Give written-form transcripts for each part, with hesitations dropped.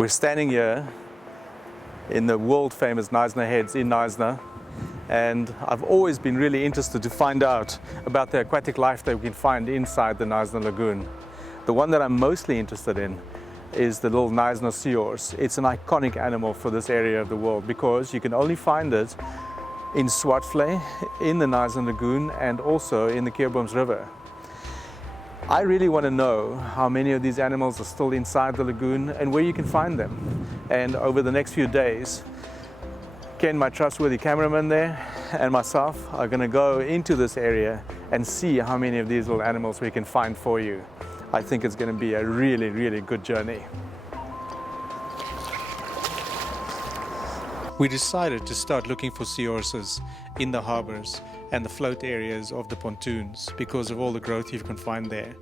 We're standing here in the world famous Knysna Heads in Knysna, and I've always been really interested to find out about the aquatic life that we can find inside the Knysna Lagoon. The one that I'm mostly interested in is the little Knysna Seahorse. It's an iconic animal for this area of the world because you can only find it in Swartvlei, in the Knysna Lagoon, and also in the Keerbooms River. I really want to know how many of these animals are still inside the lagoon and where you can find them. And over the next few days, Ken, my trustworthy cameraman there, and myself are going to go into this area and see how many of these little animals we can find for you. I think it's going to be a really, really good journey. We decided to start looking for seahorses in the harbors and the float areas of the pontoons because of all the growth you can find there.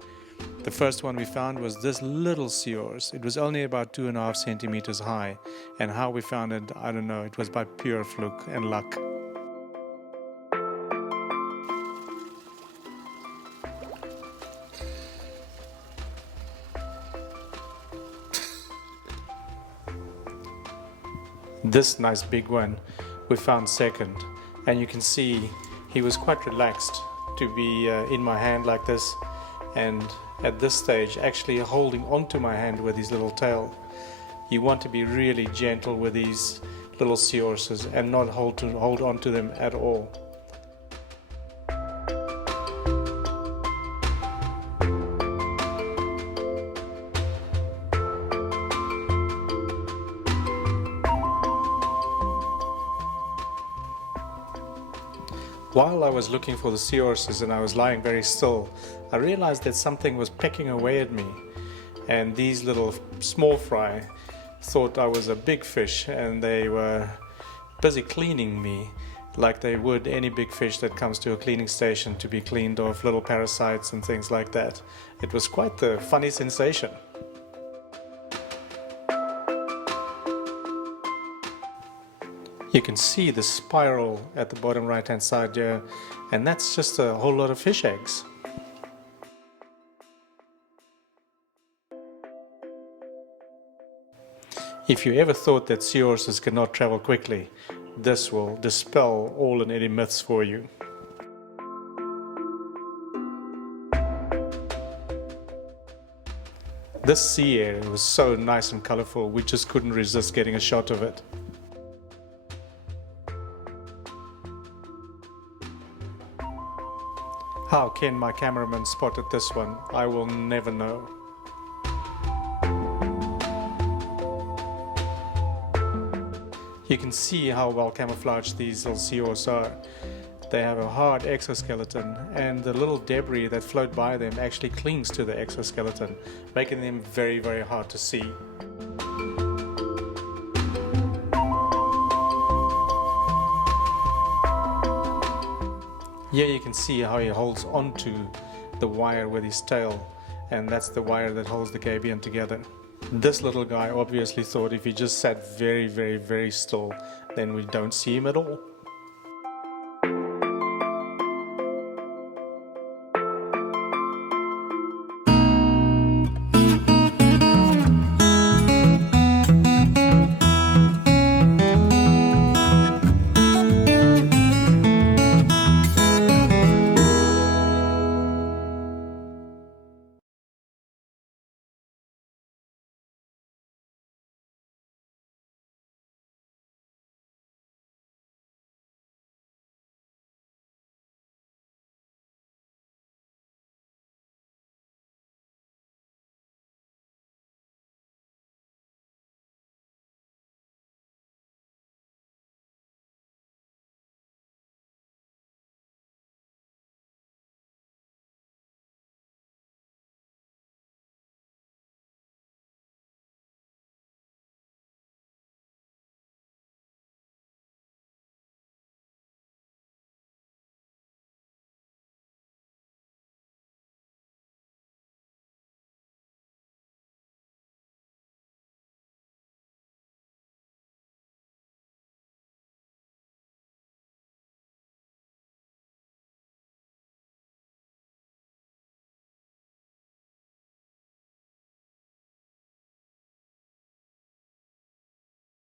The first one we found was this little seahorse. It was only about 2.5 centimeters high, and how we found it, I don't know. It was by pure fluke and luck. This nice big one we found second, and you can see he was quite relaxed to be in my hand like this, and at this stage actually holding onto my hand with his little tail. You want to be really gentle with these little seahorses and not hold on to them at all. While I was looking for the seahorses and I was lying very still, I realized that something was pecking away at me, and these little small fry thought I was a big fish, and they were busy cleaning me like they would any big fish that comes to a cleaning station to be cleaned of little parasites and things like that. It was quite the funny sensation. You can see the spiral at the bottom right hand side here, and that's just a whole lot of fish eggs. If you ever thought that seahorses cannot travel quickly, this will dispel all and any myths for you. This sea area was so nice and colorful, we just couldn't resist getting a shot of it. How Ken, my cameraman, spotted this one, I will never know. You can see how well camouflaged these little seahorses are. They have a hard exoskeleton, and the little debris that float by them actually clings to the exoskeleton, making them very, very hard to see. Here you can see how he holds onto the wire with his tail, and that's the wire that holds the gabion together. This little guy obviously thought if he just sat very, very, very still, then we don't see him at all.